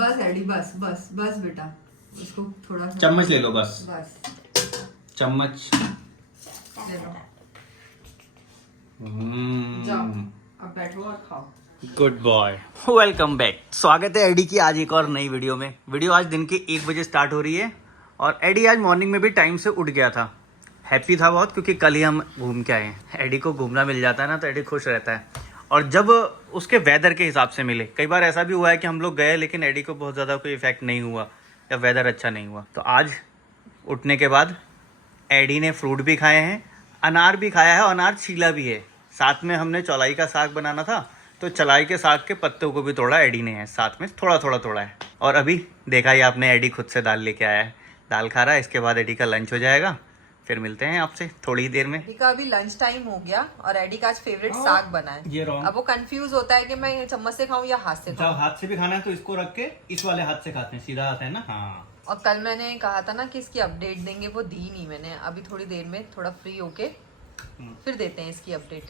बस एडी बस बस बस बेटा, उसको थोड़ा सा चम्मच ले लो बस, चम्मच ले लो। जाओ अब बैठो और खाओ। Good boy. Welcome back. स्वागत है एडी की आज एक और नई वीडियो में। वीडियो आज दिन के 1 बजे स्टार्ट हो रही है और एडी आज मॉर्निंग में भी टाइम से उठ गया था। हैप्पी था बहुत क्योंकि कल ही हम घूम के आए हैं। एडी को घूमना मिल जाता है ना तो एडी खुश रहता है, और जब उसके वेदर के हिसाब से मिले। कई बार ऐसा भी हुआ है कि हम लोग गए लेकिन एडी को बहुत ज़्यादा कोई इफेक्ट नहीं हुआ या वेदर अच्छा नहीं हुआ। तो आज उठने के बाद एडी ने फ्रूट भी खाए हैं, अनार भी खाया है और अनार छीला भी है। साथ में हमने चौलाई का साग बनाना था तो चौलाई के साग के पत्तों को भी तोड़ा एडी ने है, साथ में थोड़ा थोड़ा तोड़ा है। और अभी देखा ही आपने एडी खुद से दाल लेके आया है, दाल खा रहा है। इसके बाद एडी का लंच हो जाएगा, फिर मिलते हैं आपसे थोड़ी देर में। एडी का अभी लंच टाइम हो गया और एडी का आज फेवरेट साग बना है। ये रॉन्ग। अब वो कंफ्यूज होता है कि मैं चम्मच से खाऊं या हाथ से खाऊं। हाथ से भी खाना है तो इसको रख के इस वाले हाथ से खाते हैं, सीधा हाथ है ना। हाँ। और कल मैंने कहा था ना कि इसकी अपडेट देंगे, वो दी नहीं मैंने। अभी थोड़ी देर में थोड़ा फ्री होके फिर देते हैं इसकी अपडेट।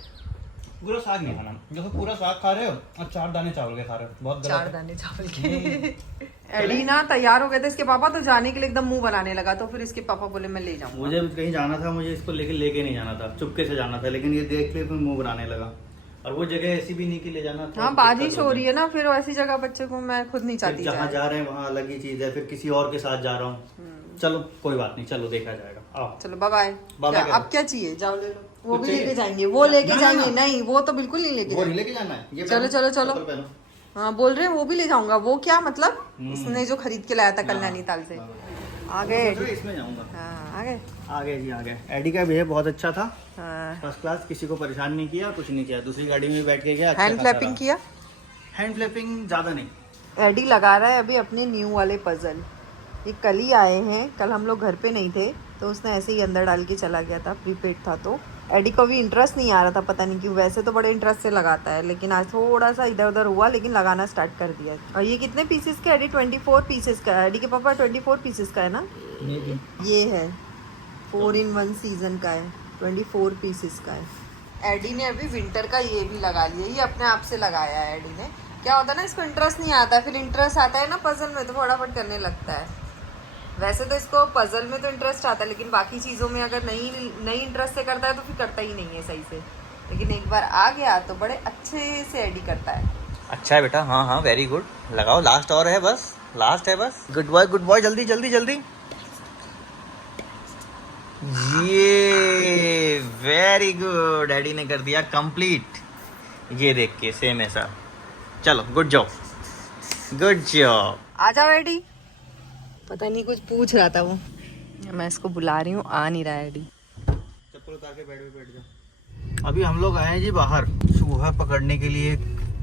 पूरा साग नहीं खाना, जैसे पूरा साग खा रहे हो और 4 दाने चावल के खा रहे हो, बहुत 4 दाने चावल के। एडी ना तैयार हो गए थे इसके पापा, तो जाने के लिए एकदम मुंह बनाने लगा, तो फिर इसके पापा बोले मैं ले जाऊंगा। मुझे कहीं जाना था, मुझे इसको लेके नहीं जाना था, चुपके से जाना था, लेकिन ये देख के फिर मुंह बनाने लगा। और वो जगह ऐसी भी नहीं कि ले जाना था। हाँ बारिश हो रही है ना, फिर ऐसी जगह बच्चे को मैं खुद नहीं चाहती। जहाँ जा रहे हैं वहाँ अलग ही चीज है, फिर किसी और के साथ जा रहा हूँ। चलो कोई बात नहीं, चलो देखा जाएगा। आओ चलो बाय बाय। अब क्या चाहिए, जाओ ले लो। वो भी लेके जाएंगे, वो ना, लेके ना, जाएंगे। ना। नहीं वो तो बिल्कुल नहीं लेके जाएंगे। लेके जाना है ये। चलो चलो चलो। हाँ बोल रहे हैं वो भी ले जाऊंगा। वो क्या मतलब, उसने जो खरीद के लाया था कल नैनीताल से। आ गए इसमें जाऊंगा। हाँ आ गए। आगे जी आगे। एडी का बिहेव बहुत अच्छा था, हाँ। फर्स्ट क्लास, किसी को परेशान नहीं किया, कुछ नहीं किया। दूसरी गाड़ी में बैठ के गया। हैंड फ्लैपिंग किया? हैंड फ्लैपिंग ज्यादा नहीं। एडी लगा रहा है अभी अपने न्यू वाले पजल। ये कल ही आए हैं, कल हम लोग घर पे नहीं थे तो उसने ऐसे ही अंदर डाल के चला गया था, प्रीपेड था। तो एडी को भी इंटरेस्ट नहीं आ रहा था, पता नहीं क्यों। वैसे तो बड़े इंटरेस्ट से लगाता है, लेकिन आज थोड़ा सा इधर उधर हुआ, लेकिन लगाना स्टार्ट कर दिया। और ये कितने पीसेस का एडी? 24 पीसेस का है। एडी के पापा 24 पीसेस का है ना? ये है 4 in 1 सीजन का है, 24 पीसेस का है। एडी ने अभी विंटर का ये भी लगा लिया, ये अपने आप से लगाया है एडी ने। क्या होता है ना, इसको इंटरेस्ट नहीं आता, फिर इंटरेस्ट आता है ना पजल में तो फटाफट करने लगता है। वैसे तो इसको पजल में तो इंटरेस्ट आता है, लेकिन बाकी चीज़ों में अगर नहीं इंटरेस्ट से करता है तो फिर करता ही नहीं है सही से। लेकिन एक बार आ गया तो बड़े अच्छे से एडी करता है। अच्छा है बेटा, हाँ हाँ वेरी गुड। लगाओ, लास्ट और है बस, लास्ट है बस। गुड बॉय, जल्दी जल्दी जल्दी। ये वेरी गुड, एडी ने कर दिया कंप्लीट। ये देख के सेम ऐसा। चलो गुड जॉब, गुड जॉब। आ जाओ एडी। पता नहीं कुछ पूछ रहा था वो, मैं इसको बुला रही हूँ, आ नहीं रहा है एडी। चप्पल उतार के बैठ जाओ। अभी हम लोग आए हैं जी बाहर, चूहा पकड़ने के लिए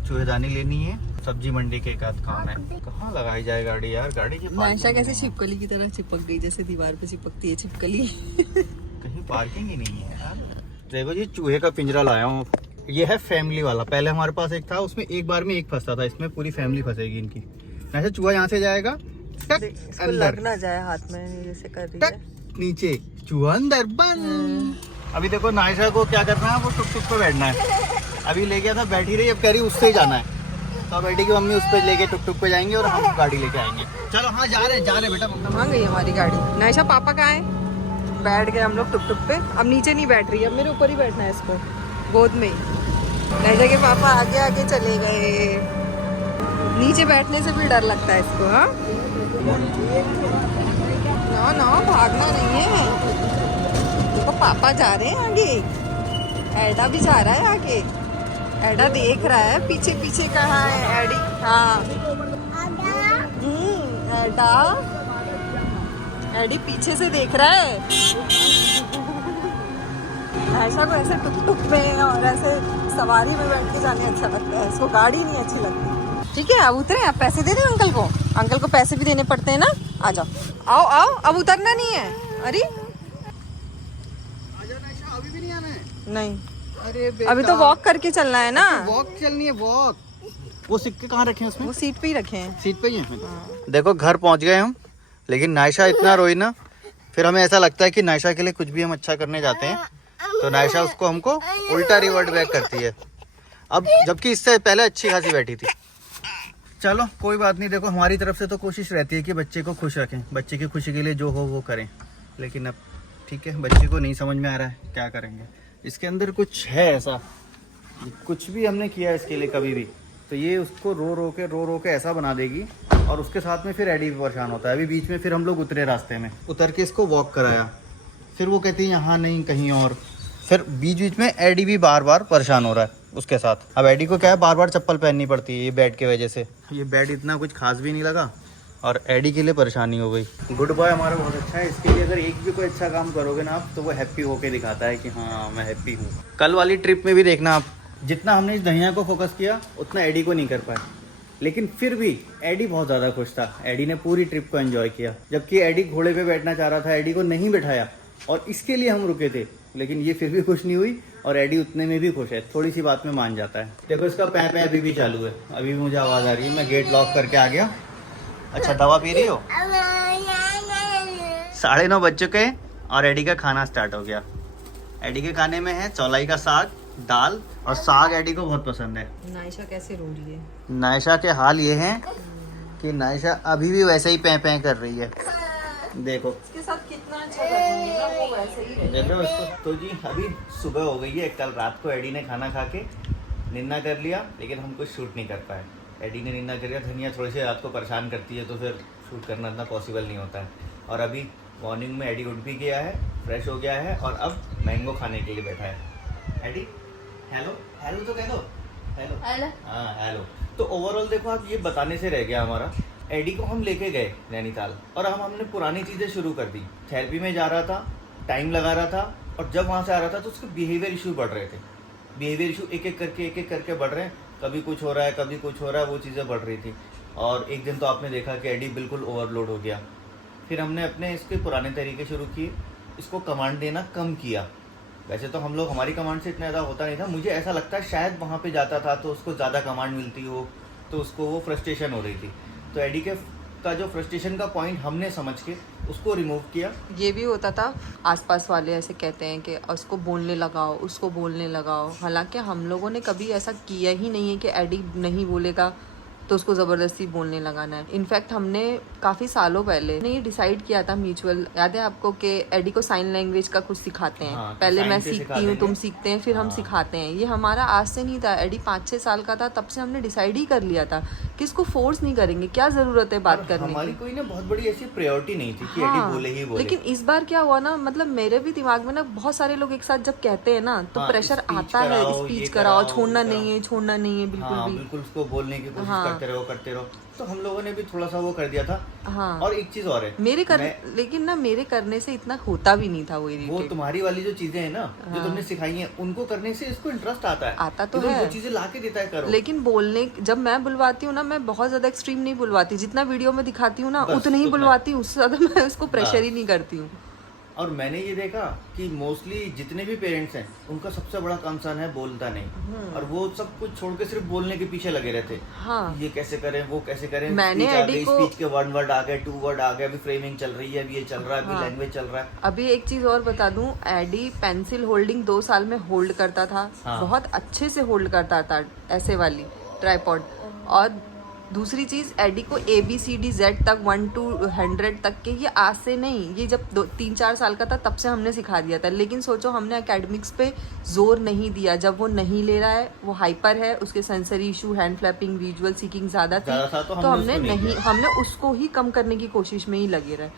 चूहेदानी लेनी है। सब्जी मंडी के एक आध काम है। कहाँ लगाई जाए गाड़ी यार, गाड़ी की नायशा कैसे छिपकली की तरह चिपक गई, जैसे दीवार पे चिपकती है छिपकली। कहीं पार्किंग ही नहीं है यार। देखो जी, चूहे का पिंजरा लाया हूँ। ये है फैमिली वाला। पहले हमारे पास एक था, उसमें एक बार में एक फंसता था, इसमें पूरी फैमिली फंसेगी इनकी। ऐसे चूहा यहाँ से जाएगा, इसको लग ना जाए हाथ में, जैसे कर रही है। नीचे चूहा अंदर बंद। अभी देखो नायशा को क्या करना है, वो टुक पे बैठना है। अभी ले गया था, बैठी रही, अब कह रही उससे ही जाना है। तो अब बेटी की मम्मी उस पे लेके टुक पे जाएंगे और हम गाड़ी लेके आएंगे। चलो हाँ जा रहे बेटा। कहाँ गई हमारी गाड़ी? नायशा पापा कहाँ है? बैठ गए हम लोग टुक पे। अब नीचे नहीं बैठ रही, अब मेरे ऊपर ही बैठना है इसको, गोद में ही। नायशा के पापा आगे आगे चले गए, नीचे बैठने से भी डर लगता है इसको। हाँ ना भागना नहीं है, देखो पापा जा रहे हैं आगे, एडा भी जा रहा है आगे। एडा देख रहा है पीछे पीछे कहाँ है एडी। हाँ एडा, एडी पीछे से देख रहा है। ऐसा को ऐसे टुक टुक में और ऐसे सवारी में बैठ के जाने अच्छा लगता है, इसको गाड़ी नहीं अच्छी लगती। ठीक है अब उतरे, आप पैसे दे दें अंकल को। अंकल को पैसे भी देने पड़ते हैं ना। आ जाओ, आओ आओ, अब उतरना नहीं है। अरे अभी भी नहीं आना है? नहीं, अरे अभी तो वॉक करके चलना है ना। वॉक चलनी है, वॉक। वो सिक्के कहाँ रखे हैं उसमें? वो सीट पे ही रखे हैं। सीट पे ही है। देखो घर पहुंच गए हम, लेकिन नायशा इतना रोई ना, फिर हमें ऐसा लगता है कि नायशा के लिए कुछ भी हम अच्छा करने जाते हैं तो नायशा उसको हमको उल्टा रिवर्ट बैक करती है। अब जबकि इससे पहले अच्छी खासी बैठी थी। चलो कोई बात नहीं, देखो हमारी तरफ से तो कोशिश रहती है कि बच्चे को खुश रखें, बच्चे की खुशी के लिए जो हो वो करें, लेकिन अब ठीक है, बच्चे को नहीं समझ में आ रहा है, क्या करेंगे। इसके अंदर कुछ है ऐसा, कुछ भी हमने किया इसके लिए कभी भी, तो ये उसको रो रो के ऐसा बना देगी, और उसके साथ में फिर एडी भी परेशान होता है। अभी बीच में फिर हम लोग उतरे रास्ते में, उतर के इसको वॉक कराया, फिर वो कहती है यहाँ नहीं कहीं और, फिर बीच में एडी भी बार बार परेशान हो रहा है उसके साथ। अब एडी को क्या है, बार बार चप्पल पहननी पड़ती है ये बेड की वजह से। ये बेड इतना कुछ खास भी नहीं लगा और एडी के लिए परेशानी हो गई। गुड बॉय हमारा बहुत अच्छा है, इसके लिए अगर एक भी कोई अच्छा काम करोगे ना आप, तो वो हैप्पी होके दिखाता है कि हाँ मैं हैप्पी हूँ। कल वाली ट्रिप में भी देखना आप, जितना हमने इस धनिया को फोकस किया उतना एडी को नहीं कर पाए, लेकिन फिर भी एडी बहुत ज़्यादा खुश था। एडी ने पूरी ट्रिप को एंजॉय किया, जबकि एडी घोड़े पे बैठना चाह रहा था, एडी को नहीं बैठाया और इसके लिए हम रुके थे, लेकिन ये फिर भी खुश नहीं हुई और एडी उतने में भी खुश है, थोड़ी सी बात में मान जाता है। देखो इसका पै पै अभी भी चालू है, अभी भी मुझे आवाज़ आ रही है, मैं गेट लॉक करके आ गया। अच्छा दवा पी रही हो? 9:30 बज चुके और एडी का खाना स्टार्ट हो गया। एडी के खाने में है चौलाई का साग, दाल, और साग एडी को बहुत पसंद है। नायशा कैसे रो रही है? नायशा के हाल ये हैं कि नायशा अभी भी वैसे ही पै पै कर रही है, देखो इसके साथ कितना अच्छा करूंगी ना, वो वैसे ही रहेगा। देखो इसको। तो जी अभी सुबह हो गई है, कल रात को एडी ने खाना खा के निन्ना कर लिया, लेकिन हम कुछ शूट नहीं कर पाए। एडी ने निन्ना कर लिया, धनिया थोड़ी सी रात को परेशान करती है, तो फिर शूट करना इतना पॉसिबल नहीं होता है। और अभी मॉर्निंग में एडी उठ भी गया है, फ्रेश हो गया है और अब मैंगो खाने के लिए बैठा है। एडी हेलो हेलो तो कह दो, हेलो हेलो। हाँ हेलो। तो ओवरऑल देखो आप, ये बताने से रह गया हमारा, एडी को हम लेके गए नैनीताल और हमने पुरानी चीज़ें शुरू कर दी। थेरेपी में जा रहा था, टाइम लगा रहा था, और जब वहाँ से आ रहा था तो उसके बिहेवियर इशू बढ़ रहे थे। बिहेवियर इशू एक एक करके बढ़ रहे हैं, कभी कुछ हो रहा है कभी कुछ हो रहा है, वो चीज़ें बढ़ रही थी। और एक दिन तो आपने देखा कि एडी बिल्कुल ओवरलोड हो गया। फिर हमने अपने इसके पुराने तरीके शुरू किए, इसको कमांड देना कम किया। वैसे तो हम लोग, हमारी कमांड से इतना ज़्यादा होता नहीं था, मुझे ऐसा लगता है शायद वहाँ पे जाता था तो उसको ज़्यादा कमांड मिलती हो, तो उसको वो फ्रस्ट्रेशन हो रही थी। तो एडी के का जो फ्रस्ट्रेशन का पॉइंट हमने समझ के उसको रिमूव किया। ये भी होता था, आसपास वाले ऐसे कहते हैं कि उसको बोलने लगाओ, उसको बोलने लगाओ, हालांकि हम लोगों ने कभी ऐसा किया ही नहीं है कि एडी नहीं बोलेगा तो उसको ज़बरदस्ती बोलने लगाना है। इनफैक्ट हमने काफ़ी सालों पहले ये डिसाइड किया था म्यूचुअल, याद है आपको, कि एडी को साइन लैंग्वेज का कुछ सिखाते हैं। हाँ, पहले मैं साइन से सीखती हूँ, तुम सीखते हैं, फिर हम हाँ। सिखाते हैं। ये हमारा आज से नहीं था, एडी 5-6 साल का था तब से हमने डिसाइड ही कर लिया था कि इसको फोर्स नहीं करेंगे, क्या ज़रूरत है बात करने हमारी की। कोई ना बहुत बड़ी ऐसी प्रायोरिटी नहीं थी कि एडी हाँ, बोले ही बोले। लेकिन इस बार क्या हुआ ना, मतलब मेरे भी दिमाग में ना बहुत सारे लोग एक साथ जब कहते हैं ना तो हाँ, प्रेशर स्पीच आता है, कराओ, स्पीच ये कराओ, कराओ, छोड़ना वो नहीं है, छोड़ना नहीं है बिल्कुल हाँ, भी। बिल्कुल उसको बोलने की कोशिश हाँ। करते रहो। तो हम लोगों ने भी थोड़ा सा वो कर दिया था। हाँ, और एक चीज और है, लेकिन ना मेरे करने से इतना होता भी नहीं था वो वो इरिटेट। तुम्हारी वाली जो चीजें हैं ना, जो हाँ। तुमने सिखाई हैं, उनको करने से इसको इंटरेस्ट आता है। आता तो कि तुम है। वो चीजें ला के देता है, करो। लेकिन बोलने, जब मैं बुलवाती हूँ ना, मैं बहुत ज्यादा एक्सट्रीम नहीं बुलवाती, जितना वीडियो में दिखाती हूँ ना बस, उतना ही उतना। बुलवाती हूँ, उससे ज्यादा मैं उसको प्रेशर ही नहीं करती हूँ। और मैंने ये देखा कि मोस्टली जितने भी पेरेंट्स हैं, उनका सबसे बड़ा कंसर्न है बोलता नहीं, और वो सब कुछ छोड़ के सिर्फ बोलने के पीछे लगे रहते। हाँ, ये कैसे करें, वो कैसे करें, मैंने स्पीच आ एडी गई, को- स्पीच के 1 वर्ड आ गए, 2 वर्ड आ गए, अभी फ्रेमिंग चल रही है, अभी ये चल रहा है, अभी हाँ। लैंग्वेज चल रहा है। अभी एक चीज और बता दूं, एडी पेंसिल होल्डिंग 2 साल में होल्ड करता था। हाँ। बहुत अच्छे से होल्ड करता था, ऐसे वाली ट्राइपॉड। और दूसरी चीज, एडी को ABCD Z तक 1 to 100 तक के, ये आज से नहीं, ये जब 3-4 साल का था तब से हमने सिखा दिया था। लेकिन सोचो, हमने एकेडमिक्स पे जोर नहीं दिया। जब वो नहीं ले रहा है, वो हाइपर है, उसके sensory issue, hand flapping, visual seeking ज्यादा ज़्यादा था, थी, तो तो हमने हमने उसको नहीं नहीं, किया। हमने उसको ही कम करने की कोशिश में ही लगे रहे।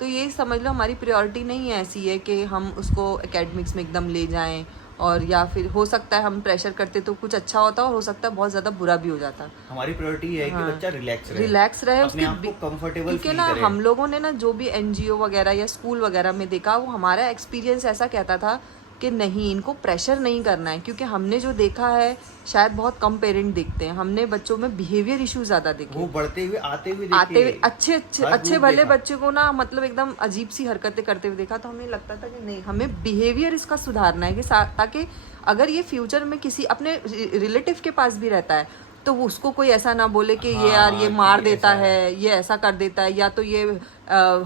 तो ये समझ लो, हमारी प्रायोरिटी नहीं है ऐसी है कि हम उसको एकेडमिक्स में एकदम ले जाएं, और या फिर हो सकता है हम प्रेशर करते तो कुछ अच्छा होता, और हो सकता है बहुत ज्यादा बुरा भी हो जाता। हमारी प्रायोरिटी ये है हाँ। कि बच्चा रिलैक्स रहे, अपने आप को कंफर्टेबल क्योंकि फील ना करे। हम लोगों ने ना जो भी NGO वगैरह या स्कूल वगैरह में देखा, वो हमारा एक्सपीरियंस ऐसा कहता था कि नहीं, इनको प्रेशर नहीं करना है, क्योंकि हमने जो देखा है, शायद बहुत कम पेरेंट देखते हैं, हमने बच्चों में बिहेवियर इशू ज्यादा देखे। वो बढ़ते हुए आते हुए आते हुए देखे। हर अच्छे ग्रुप भले देखा। बच्चे को ना, मतलब एकदम अजीब सी हरकतें करते हुए देखा, तो हमें लगता था कि नहीं, हमें बिहेवियर इसका सुधारना है, कि ताकि अगर ये फ्यूचर में किसी अपने रिलेटिव के पास भी रहता है तो वो उसको कोई ऐसा ना बोले कि ये यार ये हाँ, मार कि देता ऐसा है, ये ऐसा कर देता है, या तो ये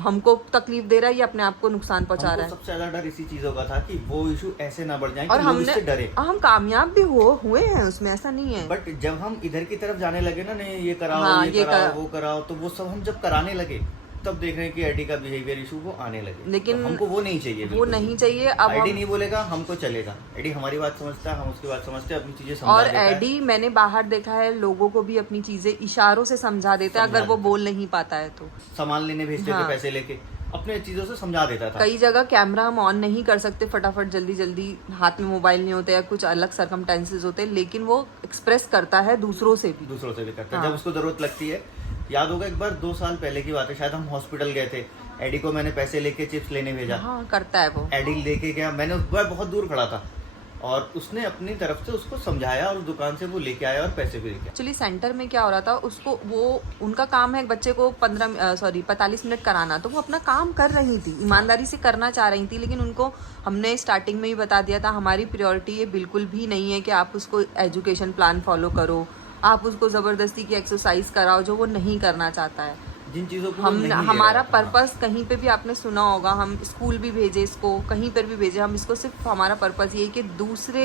हमको तकलीफ दे रहा है, ये अपने आप को नुकसान पहुंचा रहा है। सबसे ज्यादा डर इसी चीजों का था कि वो इशू ऐसे ना बढ़ जाए और कि लोग इससे डरे। हम कामयाब भी हुए हैं उसमें, ऐसा नहीं है। बट जब हम इधर की तरफ जाने लगे ना, नहीं ये कराओ, हाँ, ये कराओ, वो कराओ, तो वो सब हम जब कराने लगे तब देख रहे हैं कि आईडी का बिहेवियर इशू वो आने लगे। लेकिन तो हमको वो नहीं चाहिए, वो नहीं चाहिए। अब आईडी नहीं बोलेगा हमको चलेगा, आईडी हमारी बात समझता है, हम उसकी बात समझते हैं, अपनी चीजें समझा और देता है। आईडी मैंने बाहर देखा है, लोगों को भी अपनी चीजें इशारों से समझा देता है, अगर वो बोल नहीं पाता है तो। सामान लेने भेजते थे, पैसे लेके अपने चीजों से समझा देता था। कई जगह कैमरा हम ऑन नहीं कर सकते, फटाफट जल्दी जल्दी, हाथ में मोबाइल नहीं होते या कुछ अलग सर्कमस्टेंसेस होते, लेकिन वो एक्सप्रेस करता है दूसरों से भी करता है। जब उसको जरूरत लगती है। याद होगा एक बार 2 साल पहले की बात है, शायद हम हॉस्पिटल गए थे, एडी को मैंने पैसे लेके चिप्स लेने भेजा। हाँ, करता है वो। एडी लेके गया, मैंने उस बार बहुत दूर खड़ा था और उसने अपनी तरफ से उसको समझाया और दुकान से वो लेके आया और पैसे भी लेके। एक्चुअली सेंटर में क्या हो रहा था, उसको वो उनका काम है बच्चे को 45 मिनट कराना, तो वो अपना काम कर रही थी, ईमानदारी से करना चाह रही थी, लेकिन उनको हमने स्टार्टिंग में ही बता दिया था हमारी प्रायोरिटी ये बिल्कुल भी नहीं है कि आप उसको एजुकेशन प्लान फॉलो करो, आप उसको जबरदस्ती की एक्सरसाइज कराओ जो वो नहीं करना चाहता है। जिन चीजों को हमारा पर्पस कहीं पे भी आपने सुना होगा, हम स्कूल भी भेजे इसको, कहीं पर भी भेजे, हम इसको सिर्फ हमारा पर्पस ये कि दूसरे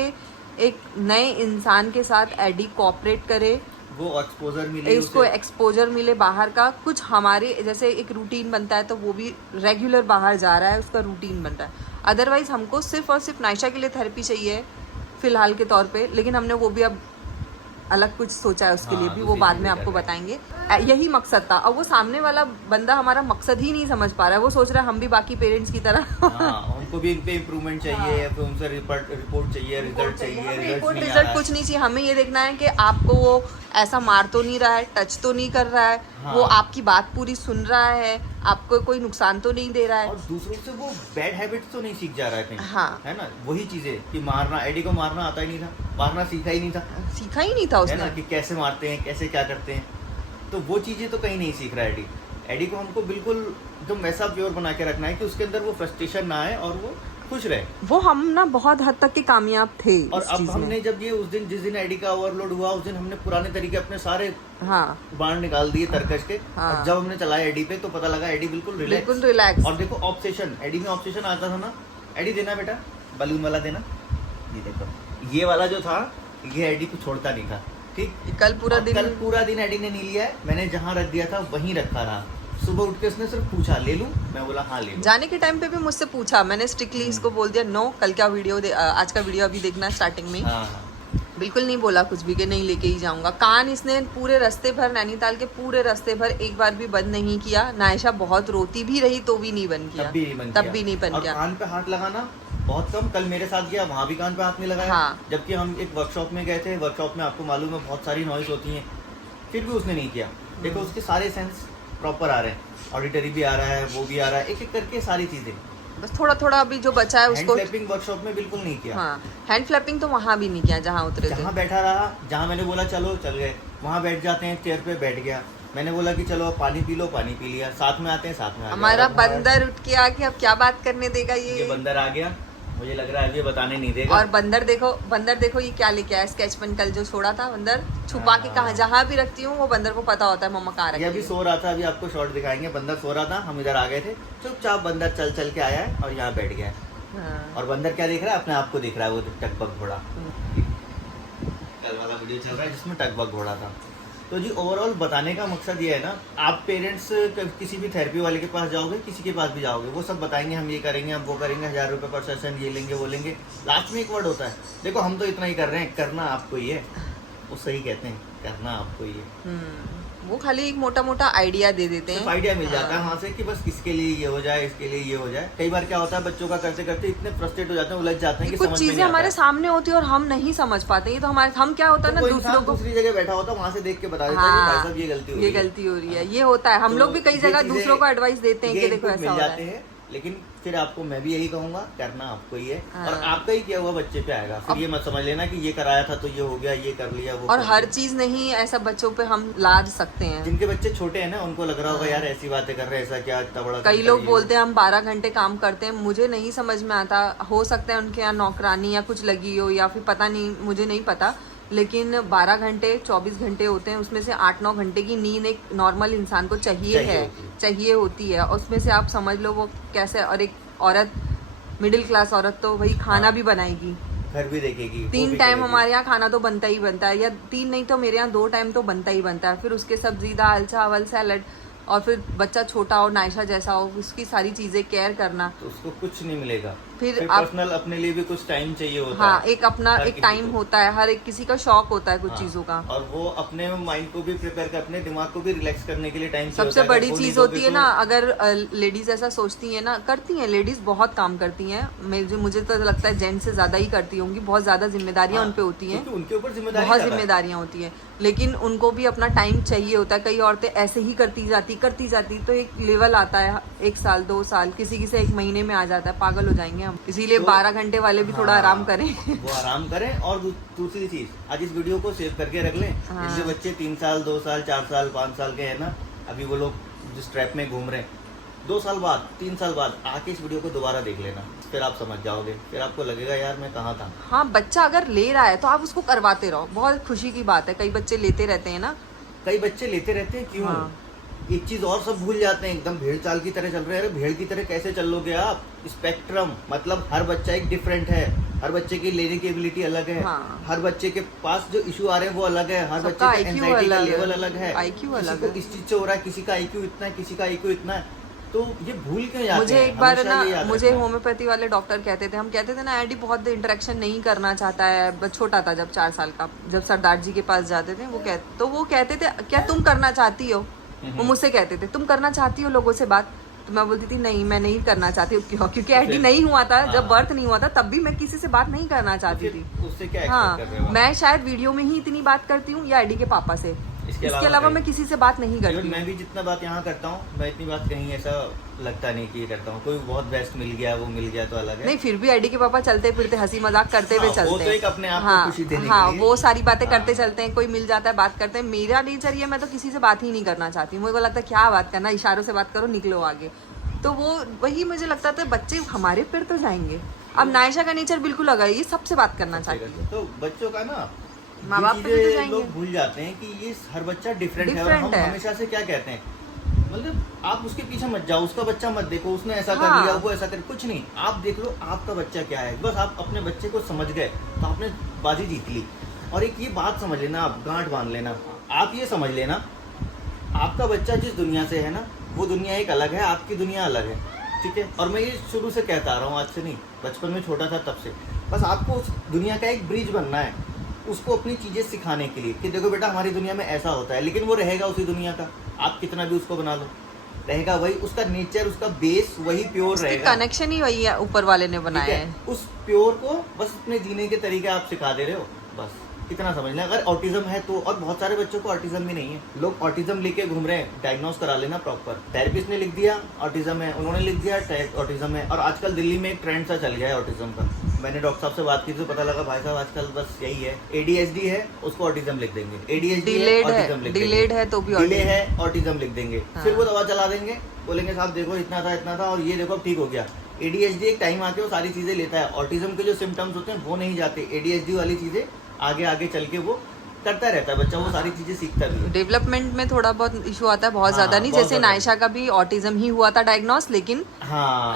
एक नए इंसान के साथ एडी कोऑपरेट करे, वो एक्सपोजर मिले, इसको एक्सपोजर मिले बाहर का। कुछ हमारे जैसे एक रूटीन बनता है तो वो भी रेगुलर बाहर जा रहा है, उसका रूटीन बन रहा है। अदरवाइज हमको सिर्फ और सिर्फ नायशा के लिए थेरेपी चाहिए फिलहाल के तौर पे, लेकिन हमने वो भी अब अलग कुछ सोचा है उसके लिए भी, वो बाद में आपको बताएंगे। यही मकसद था। और वो सामने वाला बंदा हमारा मकसद ही नहीं समझ पा रहा है, वो सोच रहा है हम भी बाकी पेरेंट्स की तरह उनको भी इन पे इम्प्रूवमेंट चाहिए, फिर उनसे रिपोर्ट चाहिए, रिजल्ट चाहिए, रिजल्ट कुछ नहीं चाहिए, हमें ये देखना है कि आपको वो ऐसा मार तो नहीं रहा है, टच तो नहीं कर रहा है, वो आपकी बात पूरी सुन रहा है, आपको कोई नुकसान तो नहीं दे रहा है, और दूसरों से वो बैड हैबिट्स तो नहीं सीख जा रहा है कहीं। हाँ, है ना, वही चीजें कि मारना, एडी को मारना आता ही नहीं था, मारना सीखा ही नहीं था उसने, है ना, कि कैसे मारते हैं, कैसे क्या करते हैं, तो वो चीजें तो कहीं नहीं सीख रहा है एडी को हमको बिल्कुल एकदम वैसा प्योर बना के रखना है कि उसके अंदर वो फ्रस्ट्रेशन ना आए और वो खुश रहे। वो हम ना बहुत हद तक के कामयाब थे। और अब हमने जब ये जिस दिन एडी का ओवरलोड हुआ, उस दिन हमने पुराने तरीके अपने सारे बाण निकाल दिए तरकश के। और जब हमने चलाया एडी पे तो पता लगा एडी बिल्कुल रिलैक्स। और देखो ऑब्सेशन, एडी में ऑब्सेशन आता था ना, एडी देना बेटा, बलून वाला देना, ये देखो ये वाला जो था, ये एडी को छोड़ता नहीं था। ठीक, कल पूरा दिन एडी ने नहीं लिया है, मैंने जहाँ रख दिया था वहीं रखा रहा। सुबह उठ के उसने सिर्फ पूछा ले लूं, मैं बोला हाँ ले लूं। जाने के टाइम पे भी मुझसे पूछा, मैंने स्ट्रिक्टली इसको बोल दिया नो, कल क्या आज का वीडियो अभी देखना स्टार्टिंग में। बिल्कुल नहीं बोला कुछ भी कि नहीं लेके ही जाऊंगा। कान इसने पूरे रास्ते भर, नैनीताल के पूरे रास्ते भर एक बार भी बंद नहीं किया। नायशा बहुत रोती भी रही तो भी नहीं बंद किया, तब भी नहीं बंद किया। कान पे हाथ लगाना बहुत कम, कल मेरे साथ गया वहाँ भी कान पे हाथ नहीं लगाया। जबकि हम एक वर्कशॉप में गए थे, वर्कशॉप में आपको मालूम है बहुत सारी नॉइज होती है, फिर भी उसने नहीं किया। देखो उसके सारे सेंस प्रॉपर आ रहे हैं, ऑडिटरी भी आ रहा है, वो भी आ रहा है, एक एक करके सारी चीजें। बस थोड़ा थोड़ा अभी जो बचा है उसको। हैंड फ्लैपिंग वर्कशॉप में बिल्कुल नहीं किया। हाँ, हैंड फ्लैपिंग तो वहाँ भी नहीं किया जहाँ उतरे थे। जहाँ बैठा रहा, जहाँ मैंने बोला चलो चल गए, वहाँ बैठ जाते हैं, चेयर पे बैठ गया। मैंने बोला कि चलो पानी पी लो, पानी पी लिया, साथ में आते हैं, साथ में। हमारा बंदर उठ के आ गया, अब क्या बात करने देगा ये बंदर आ गया, मुझे लग रहा है अभी बताने नहीं देगा। और बंदर देखो ये क्या लेके आया, स्केच पेन कल जो छोड़ा था बंदर, छुपा के कहा जहाँ भी रखती हूँ वो बंदर को पता होता है मम्मा कहाँ रखी है। अभी सो रहा था, अभी आपको शॉर्ट दिखाएंगे। बंदर सो रहा था, हम इधर आ गए थे, चुपचाप बंदर चल चल के आया है और यहाँ बैठ गया है। और बंदर क्या देख रहा है, अपने आप को देख रहा है, वो टकबग घोड़ा। कल वाला वीडियो चल रहा है जिसमें टकबग घोड़ा था। तो जी ओवरऑल बताने का मकसद ये है ना, आप पेरेंट्स किसी भी थेरेपी वाले के पास जाओगे, किसी के पास भी जाओगे, वो सब बताएंगे हम ये करेंगे, हम वो करेंगे, 1000 रुपये पर सेशन, ये लेंगे वो लेंगे। लास्ट में एक वर्ड होता है, देखो हम तो इतना ही कर रहे हैं, करना आपको ही है। वो सही कहते हैं, करना आपको ही है। वो खाली एक मोटा मोटा आइडिया दे देते हैं, आइडिया मिल जाता है वहाँ से कि बस इसके लिए ये हो जाए, इसके लिए ये हो जाए। कई बार क्या होता है, बच्चों का करते करते इतने फ्रस्ट्रेट हो जाते हैं, उलझ जाते हैं कि कुछ चीजें हमारे सामने होती है और हम नहीं समझ पाते। ये तो हम क्या होता है ना, दूसरों को दूसरी जगह बैठा होता है, वहाँ से देख के बता देता है भाई साहब ये गलती हो रही है, ये होता है। हम लोग भी कई जगह दूसरों को एडवाइस देते हैं कि देखो ऐसा हो रहा है। लेकिन फिर आपको मैं भी यही कहूंगा, करना आपको ही है। और आपका ही किया हुआ बच्चे पे आएगा। फिर ये मत समझ लेना कि ये कराया था तो ये हो गया, ये कर लिया, वो। और हर चीज नहीं ऐसा बच्चों पे हम लाद सकते हैं। जिनके बच्चे छोटे हैं ना, उनको लग रहा होगा यार ऐसी बातें कर रहे हैं, ऐसा क्या इतना बड़ा। कई लोग बोलते हैं हम 12 घंटे काम करते हैं, मुझे नहीं समझ में आता। हो सकता है उनके यहाँ नौकरानी या कुछ लगी हो, या फिर पता नहीं, मुझे नहीं पता। लेकिन 12 घंटे 24 घंटे होते हैं, उसमें से 8-9 घंटे की नींद एक नॉर्मल इंसान को चाहिए होती है। उसमें से आप समझ लो वो कैसे, और एक औरत, मिडिल क्लास औरत तो भाई खाना भी बनाएगी, घर भी देखेगी, 3 टाइम हमारे यहाँ खाना तो बनता ही बनता है, या 3 नहीं तो मेरे यहाँ 2 टाइम तो बनता ही बनता है। फिर उसके सब्जी, दाल, चावल, सैलड, और फिर बच्चा छोटा हो, नायशा जैसा हो, उसकी सारी चीजें केयर करना, तो उसको कुछ नहीं मिलेगा। फिर पर्सनल अपने लिए भी कुछ टाइम चाहिए होता है। हाँ, एक अपना एक टाइम होता है, हर एक किसी का शौक होता है कुछ चीजों का, और वो अपने माइंड को भी प्रिपेयर कर, अपने दिमाग को भी रिलैक्स करने के लिए टाइम सबसे बड़ी चीज होती है ना। अगर लेडीज ऐसा सोचती है ना, करती हैं लेडीज, बहुत काम करती हैं, मुझे तो लगता है जेंट्स से ज्यादा ही करती होंगी, बहुत ज्यादा जिम्मेदारियां उन पे होती हैं, उनके ऊपर बहुत जिम्मेदारियां होती हैं, लेकिन उनको भी अपना टाइम चाहिए होता है। कई औरतें ऐसे ही करती जाती तो एक लेवल आता है, 1 साल 2 साल, किसी से 1 महीने में आ जाता है, पागल हो जाएंगे हम। इसीलिए 12 घंटे वाले भी थोड़ा आराम करें। वो आराम करें। और दूसरी चीज, आज इस वीडियो को सेव करके रख लें। जिससे बच्चे 3 साल 2 साल 4 साल 5 साल के हैं ना, अभी वो लोग जिस ट्रैप में घूम रहे हैं, 2 साल बाद 3 साल बाद आके इस वीडियो को दोबारा देख लेना, फिर आप समझ जाओगे, फिर आपको लगेगा यार मैं कहाँ था। हाँ, बच्चा अगर ले रहा है तो आप उसको करवाते रहो, बहुत खुशी की बात है। कई बच्चे लेते रहते हैं ना, कई बच्चे लेते रहते हैं, क्यों? एक चीज और सब भूल जाते हैं, एकदम भेड़ चाल की तरह चल रहे हैं। अरे भेड़ की तरह कैसे चल लोगे आप? स्पेक्ट्रम, मतलब हर बच्चा एक डिफरेंट है, हर बच्चे की लेने की एबिलिटी अलग है, हर बच्चे के पास जो इशू आ रहे हैं वो अलग है, हर बच्चे का एंजाइटी का लेवल अलग है, IQ अलग है, इस चीज से हो रहा है, किसी का IQ इतना है, किसी का IQ इतना है। तो ये भूल क्यों जाते हैं? मुझे एक बार ना, मुझे होम्योपैथी वाले डॉक्टर कहते थे, हम कहते थे ना एडी बहुत इंटरेक्शन नहीं करना चाहता है, छोटा था जब 4 साल का, जब सरदार जी के पास जाते थे, वो कहते थे क्या तुम करना चाहती हो? वो मुझसे कहते थे तुम करना चाहती हो लोगों से बात? तो मैं बोलती थी नहीं, मैं नहीं करना चाहती हूँ। क्यों? क्योंकि एडी नहीं हुआ था, जब बर्थ नहीं हुआ था तब भी मैं किसी से बात नहीं करना चाहती थी। उससे क्या हाँ, मैं शायद वीडियो में ही इतनी बात करती हूँ या एडी के पापा से, इसके अलावा मैं किसी से बात नहीं करती। मैं भी जितना बात यहाँ करता हूँ, मैं इतनी बात कहीं ऐसा लगता नहीं कि करता हूँ। कोई बहुत बेस्ट मिल गया, वो मिल गया तो अलग है। नहीं, फिर भी एडी के पापा चलते फिरते हंसी मजाक करते हुए चलते हैं, वो तो एक अपने आप को खुशी देने के लिए। वो सारी बातें करते चलते हैं, कोई मिल जाता है बात करते हैं। मेरा नेचर ये, मैं तो किसी से बात ही नहीं करना चाहती, मुझे को लगता है क्या बात करना, इशारों से बात करो, निकलो आगे। तो वो वही मुझे लगता था, बच्चे हमारे फिर तो जाएंगे। अब नायशा का नेचर बिल्कुल अलग है, ये सबसे बात करना चाहती है। तो बच्चों का ना, माँ बाप पे भी तो जाएंगे। लोग भूल जाते हैं कि ये हर बच्चा डिफरेंट है। और हम हमेशा से क्या कहते हैं, मतलब आप उसके पीछे मत जाओ, उसका बच्चा मत देखो, उसने ऐसा कर लिया, वो ऐसा कर, कुछ नहीं, आप देख लो आपका बच्चा क्या है। बस आप अपने बच्चे को समझ गए तो आपने बाजी जीत ली। और एक ये बात समझ लेना, आप गांठ बांध लेना, आप ये समझ लेना, आपका बच्चा जिस दुनिया से है ना, वो दुनिया एक अलग है, आपकी दुनिया अलग है, ठीक है। और मैं ये शुरू से कहता आ रहा हूँ, आज से नहीं, बचपन में छोटा था तब से। बस आपको उस दुनिया का एक ब्रिज बनना है, उसको अपनी चीजें सिखाने के लिए कि देखो बेटा हमारी दुनिया में ऐसा होता है, लेकिन वो रहेगा उसी दुनिया का, आप कितना भी उसको बना लो, रहेगा वही, उसका नेचर, उसका बेस वही प्योर रहेगा, कनेक्शन ही वही है, ऊपर वाले ने बनाया है। उस प्योर को बस अपने जीने के तरीके आप सिखा दे रहे हो, बस कितना समझ लें। अगर ऑटिज्म है तो, और बहुत सारे बच्चों को ऑटिज्म भी नहीं है, लोग ऑटिज्म लेके घूम रहे हैं, डायग्नोस करा लेना प्रॉपर। थेरेपिस्ट ने लिख दिया ऑटिज्म है, उन्होंने लिख दिया ऑटिज्म है। और आजकल दिल्ली में एक ट्रेंड सा चल गया है ऑटिज्म का। मैंने डॉक्टर साहब से बात की तो पता लगा भाई साहब आजकल बस यही है, ADHD है उसको ऑटिज्म लिख देंगे, ADHD है ऑटिज्म लिख देंगे, डिलेड है तो भी डिले है ऑटिज्म लिख देंगे। फिर वो दवा चला देंगे, बोलेंगे साहब देखो इतना था और ये देखो अब ठीक हो गया। ADHD एक टाइम आके वो सारी चीजें लेता है, ऑटिज्म के जो सिम्टम्स होते हैं वो नहीं जाते, ADHD वाली चीजें आगे आगे चल के वो करता रहता है बच्चा, वो सारी चीजें सीखता भी है। डेवलपमेंट में थोड़ा बहुत इशू आता है, बहुत ज्यादा नहीं। जैसे नायशा का भी ऑटिज्म ही हुआ था डायग्नोस, लेकिन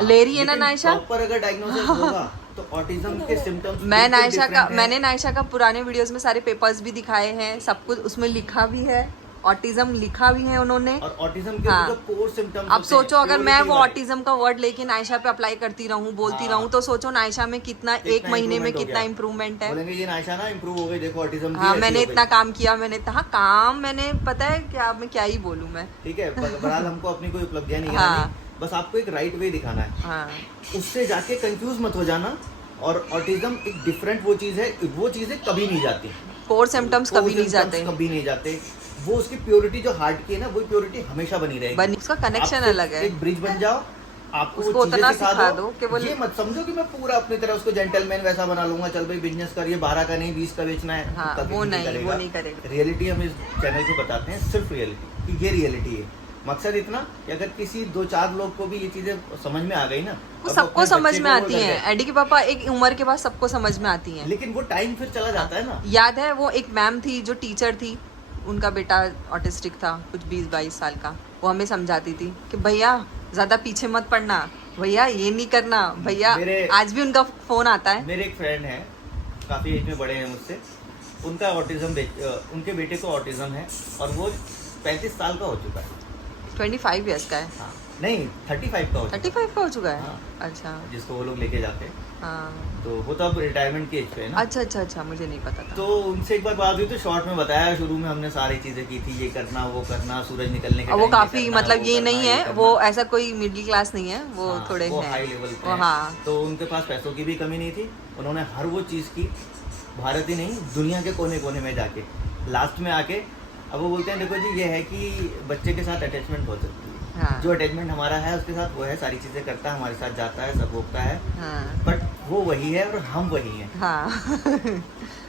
ले रही है ना नायशा, प्रॉपर अगर डायग्नोसिस होगा तो ऑटिज्म के सिम्टम्स। मैंने नायशा का पुराने वीडियोस में सारे पेपर्स भी दिखाए हैं, सब कुछ उसमें लिखा भी है, ऑटिज्म लिखा भी है उन्होंने। और ऑटिज्म के जो कोर सिम्टम्स, अब सोचो अगर मैं वो ऑटिज्म का वर्ड लेके नायशा पे अप्लाई करती रहूं, बोलती रहूं, तो सोचो नायशा में कितना 1 महीने में कितना इम्प्रूवमेंट है। बोलेंगे ये नायशा ना इम्प्रूव हो गई, देखो ऑटिज्म। हाँ, मैंने इतना काम किया, काम मैंने पता है क्या, मैं क्या ही बोलूं मैं। ठीक है, बहरहाल हमको अपनी कोई उपलब्धियां नहीं है, बस आपको एक राइट वे दिखाना है, उससे जाके कंफ्यूज मत हो जाना। और ऑटिज्म एक डिफरेंट वो चीज है, वो चीजें कभी नहीं जाती, कोर सिम्टम्स कभी नहीं जाते, वो उसकी प्योरिटी जो हार्ट की है ना, वो प्योरिटी हमेशा बनी रहेगी, उसका कनेक्शन अलग है। एक ब्रिज बन जाओ, आपको उसको उतना सिखा दो कि वो, ये मत समझो कि मैं पूरा अपनी तरह उसको जेंटलमैन वैसा बना लूंगा, चल भाई बिजनेस करिए, 12 का नहीं 20 का बेचना है। हाँ, वो नहीं करेगा। रियलिटी हम इस चैनल को बताते हैं, सिर्फ रियलिटी, कि ये रियलिटी है। मकसद इतना कि अगर किसी 2-4 लोग को भी ये चीजें समझ में आ गई ना, वो अब सबको अपने समझ बच्चे में को आती वो है। कर एडी के पापा एक उम्र के बाद सबको समझ में आती हैं। लेकिन वो टाइम फिर चला जाता है ना। याद है वो एक मैम थी जो टीचर थी, उनका बेटा ऑटिस्टिक था, कुछ 20-22 साल का। वो हमें समझाती थी कि भैया ज्यादा पीछे मत पड़ना, भैया ये नहीं करना, भैया। आज भी उनका फोन आता है। मेरे एक फ्रेंड है, काफी एज में बड़े हैं मुझसे, उनका ऑटिज्म, उनके बेटे को ऑटिज्म है और वो 35 साल का हो चुका है। 25 ईयर्स का है। हाँ, नहीं 35 का हो चुका 35 का हो चुका है। हाँ। अच्छा। जिसको वो लोग लेके जाते हैं। हाँ। तो वो तो अब रिटायरमेंट की एज पे है ना। अच्छा, मुझे नहीं पता था। तो उनसे एक बार बात हुई तो शॉर्ट में बताया, शुरू में हमने सारी चीजें की थी, ये करना वो करना, सूरज निकलने के वो टाइम काफी करना, मतलब वो ये करना, नहीं ये है, करना। वो ऐसा कोई मिडिल क्लास नहीं है, वो हाँ, थोड़े वो हैं। हाई लेवल पे वो हैं। हाँ। तो उनके पास पैसों की भी कमी नहीं थी, उन्होंने हर वो चीज़ की, भारत ही नहीं दुनिया के कोने कोने में जाके लास्ट में आके अब वो बोलते हैं देखो जी ये है कि बच्चे के साथ अटैचमेंट हो सकती है। हाँ। जो अटैचमेंट हमारा है उसके साथ वो है, सारी चीज़ें करता है, हमारे साथ जाता है, सब भोगता है, हाँ। बट वो वही है और हम वही हैं। हाँ।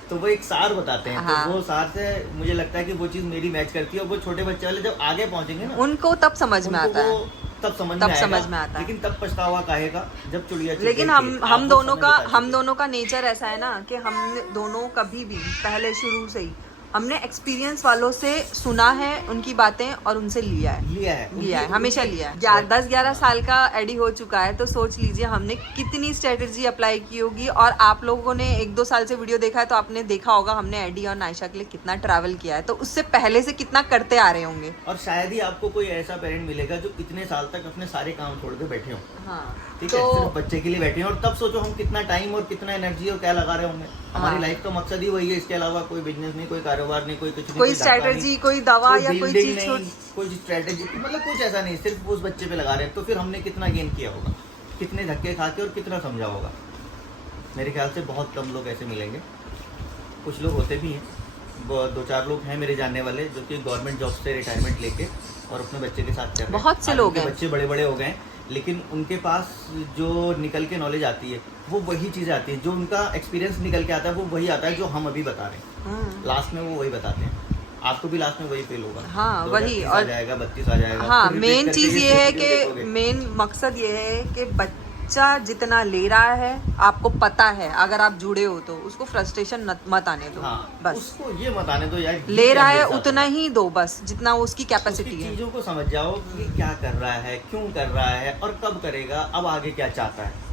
तो वो एक सार बताते हैं। हाँ। तो वो सार से मुझे लगता है कि वो चीज़ मेरी मैच करती है और वो छोटे बच्चे वाले जब आगे पहुंचेंगे ना उनको तब समझ में उनको आता है। वो तब समझ में आएगा, है। लेकिन तब पछतावा काहे का जब चिड़िया चुग लेकिन गई हम खेत। हम आप दोनों वो का समय बता हम चुके। दोनों का नेचर ऐसा है ना कि हम दोनों कभी भी पहले शुरू से ही हमने एक्सपीरियंस वालों से सुना है उनकी बातें और उनसे लिया है, हमेशा लिया है। 10-11 साल का एडी हो चुका है, तो सोच लीजिए हमने कितनी स्ट्रेटेजी अप्लाई की होगी। और आप लोगों ने 1-2 साल से वीडियो देखा है तो आपने देखा होगा हमने एडी और नायशा के लिए कितना ट्रैवल किया है, तो उससे पहले से कितना करते आ रहे होंगे। और शायद ही आपको कोई ऐसा पेरेंट मिलेगा जो इतने साल तक अपने सारे काम छोड़ के बैठे हों। हाँ। ठीक है, सिर्फ बच्चे के लिए बैठे हैं। और तब सोचो हम कितना टाइम और कितना एनर्जी और क्या लगा रहे होंगे। हमारी लाइफ का मकसद ही वही है, इसके अलावा कोई बिजनेस नहीं, कोई कारोबार नहीं, कोई कुछ नहीं, कोई स्ट्रेटेजी, कोई दवा या कोई चीज नहीं, कोई स्ट्रेटेजी मतलब कुछ ऐसा नहीं, सिर्फ उस बच्चे पे लगा रहे हैं। तो फिर हमने कितना गेन किया होगा, कितने धक्के खा के और कितना समझा होगा। मेरे ख्याल से बहुत कम लोग ऐसे मिलेंगे, कुछ लोग होते भी हैं, 2-4 लोग हैं मेरे जानने वाले जो कि गवर्नमेंट जॉब से रिटायरमेंट लेके और अपने बच्चे के साथ कर रहे हैं। बहुत से लोग हैं। बच्चे बड़े बड़े हो गए हैं, लेकिन उनके पास जो निकल के नॉलेज आती है वो वही चीज़ें आती है, जो उनका एक्सपीरियंस निकल के आता है वो वही आता है जो हम अभी बता रहे हैं। लास्ट में वो वही बताते हैं, आपको भी लास्ट में वही फील होगा। हाँ, वही। 2030 आ जाएगा, 32 आ जाएगा। हाँ, फिर मेन repeat चीज करके ये है वीडियो कि देखोगे। मेन मकसद ये है कि बच्चा जितना ले रहा है आपको पता है, अगर आप जुड़े हो तो उसको फ्रस्ट्रेशन मत आने दो। हाँ, बस उसको ये मत आने दो यार, ले ये रहा क्या है मेरे साथ उतना हो रहा ही दो, बस जितना उसकी है। कैपेसिटी उसकी है। चीजों को समझ जाओ कि क्या कर रहा है, क्यों कर रहा है और कब करेगा, अब आगे क्या चाहता है।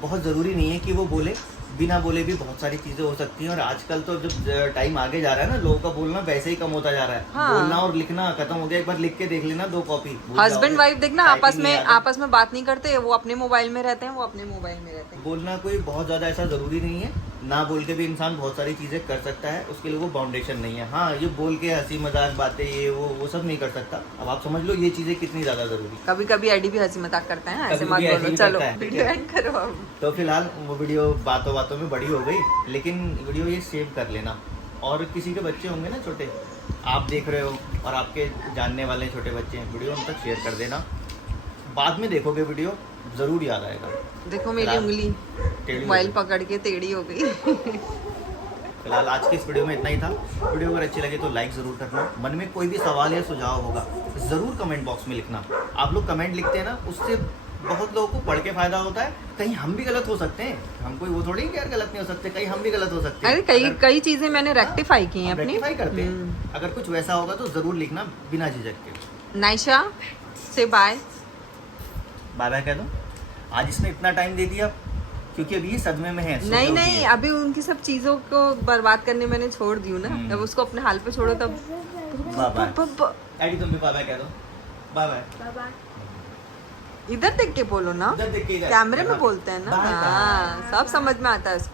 बहुत ज़रूरी नहीं है कि वो बोले, बिना बोले भी बहुत सारी चीज़ें हो सकती हैं। और आजकल तो जब टाइम आगे जा रहा है ना, लोगों का बोलना वैसे ही कम होता जा रहा है। हाँ। बोलना और लिखना खत्म हो गया, एक बार लिख के देख लेना 2 कॉपी। हस्बैंड वाइफ देखना आपस में बात नहीं करते, वो अपने मोबाइल में रहते हैं, वो अपने मोबाइल में रहते हैं। बोलना कोई बहुत ज़्यादा ऐसा ज़रूरी नहीं है, ना बोल के भी इंसान बहुत सारी चीज़ें कर सकता है, उसके लिए वो बाउंडेशन नहीं है। हाँ, ये बोल के हंसी मजाक बातें ये वो सब नहीं कर सकता। अब आप समझ लो ये चीज़ें कितनी ज़्यादा ज़रूरी। कभी कभी एडी भी हंसी मजाक करते हैं, ऐसे मत कभी-कभी ऐसे बोलो। ही चलो करता है, ठीक वीडियो है। एंड करो अब। तो फिलहाल वो वीडियो बातों बातों में बड़ी हो गई, लेकिन वीडियो ये सेव कर लेना। और किसी के बच्चे होंगे ना छोटे, आप देख रहे हो और आपके जानने वाले छोटे बच्चे हैं, वीडियो उन तक शेयर कर देना। बाद में देखोगे वीडियो ज़रूर याद आएगा। देखो मेरी फिलहाल उंगली टेढ़ी हो मोबाइल गई। पकड़ के टेढ़ी हो गई। फिलहाल आज की इस वीडियो में इतना ही था। वीडियो अगर अच्छी लगे तो लाइक ज़रूर करना। मन में कोई भी सवाल या सुझाव होगा ज़रूर कमेंट बॉक्स में लिखना। आप लोग कमेंट लिखते हैं ना, उससे बहुत लोगों को पढ़ के फायदा होता है। कहीं हम भी गलत हो सकते हैं, हम कोई वो थोड़ी यार गलत नहीं हो सकते, कहीं हम भी गलत हो सकते हैं। अरे कई चीजें मैंने रेक्टिफाई की हैं अपनी। रेक्टिफाई करते हैं। अगर कुछ वैसा होगा तो ज़रूर लिखना बिना झिझक के। नायशा से बाय बाय कह दो। आज इसने इतना टाइम दे दिया क्योंकि अभी ये सदमे में है। नहीं, अभी उनकी सब चीजों को बर्बाद करने मैंने छोड़ दी हूँ ना। जब उसको अपने हाल पे छोड़ो तब बाय। एडी तुम भी बाय कह दो। Bye bye. इधर देख के बोलो ना, इधर देख के, इधर। कैमरे में बोलते हैं ना। Bye bye. हाँ, सब समझ में आता है उसको।